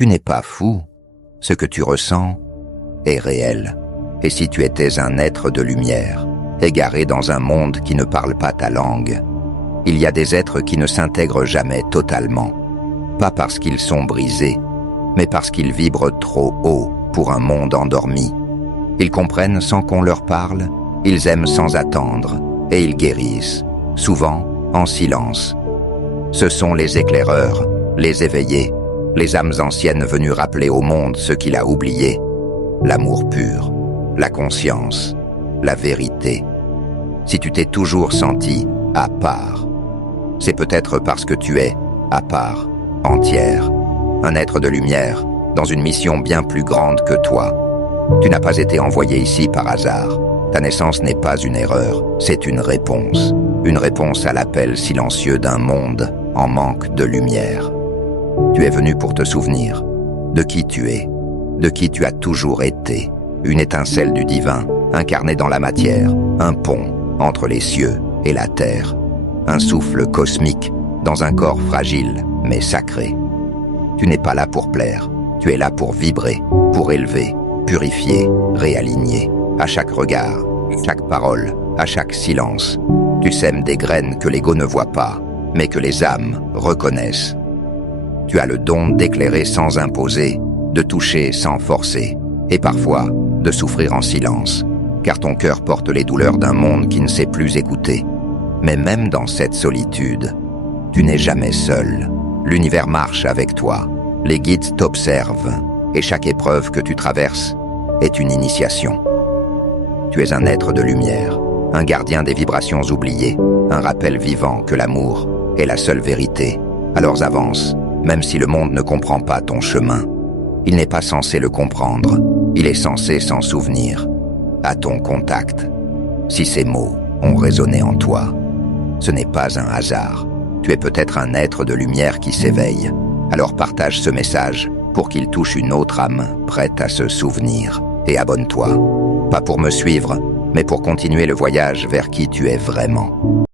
Tu n'es pas fou. Ce que tu ressens est réel. Et si tu étais un être de lumière, égaré dans un monde qui ne parle pas ta langue, il y a des êtres qui ne s'intègrent jamais totalement. Pas parce qu'ils sont brisés, mais parce qu'ils vibrent trop haut pour un monde endormi. Ils comprennent sans qu'on leur parle, ils aiment sans attendre, et ils guérissent, souvent en silence. Ce sont les éclaireurs, les éveillés, les âmes anciennes venues rappeler au monde ce qu'il a oublié, l'amour pur, la conscience, la vérité. Si tu t'es toujours senti à part, c'est peut-être parce que tu es à part, entière, un être de lumière, dans une mission bien plus grande que toi. Tu n'as pas été envoyé ici par hasard. Ta naissance n'est pas une erreur, c'est une réponse à l'appel silencieux d'un monde en manque de lumière. Tu es venu pour te souvenir de qui tu es, de qui tu as toujours été, une étincelle du divin, incarnée dans la matière, un pont entre les cieux et la terre, un souffle cosmique dans un corps fragile mais sacré. Tu n'es pas là pour plaire, tu es là pour vibrer, pour élever, purifier, réaligner. À chaque regard, chaque parole, à chaque silence, tu sèmes des graines que l'ego ne voit pas, mais que les âmes reconnaissent. Tu as le don d'éclairer sans imposer, de toucher sans forcer, et parfois de souffrir en silence, car ton cœur porte les douleurs d'un monde qui ne sait plus écouter. Mais même dans cette solitude, tu n'es jamais seul. L'univers marche avec toi, les guides t'observent, et chaque épreuve que tu traverses est une initiation. Tu es un être de lumière, un gardien des vibrations oubliées, un rappel vivant que l'amour est la seule vérité. Alors avance, même si le monde ne comprend pas ton chemin. Il n'est pas censé le comprendre, il est censé s'en souvenir. À ton contact, si ces mots ont résonné en toi, ce n'est pas un hasard. Tu es peut-être un être de lumière qui s'éveille. Alors partage ce message pour qu'il touche une autre âme prête à se souvenir. Et abonne-toi, pas pour me suivre, mais pour continuer le voyage vers qui tu es vraiment.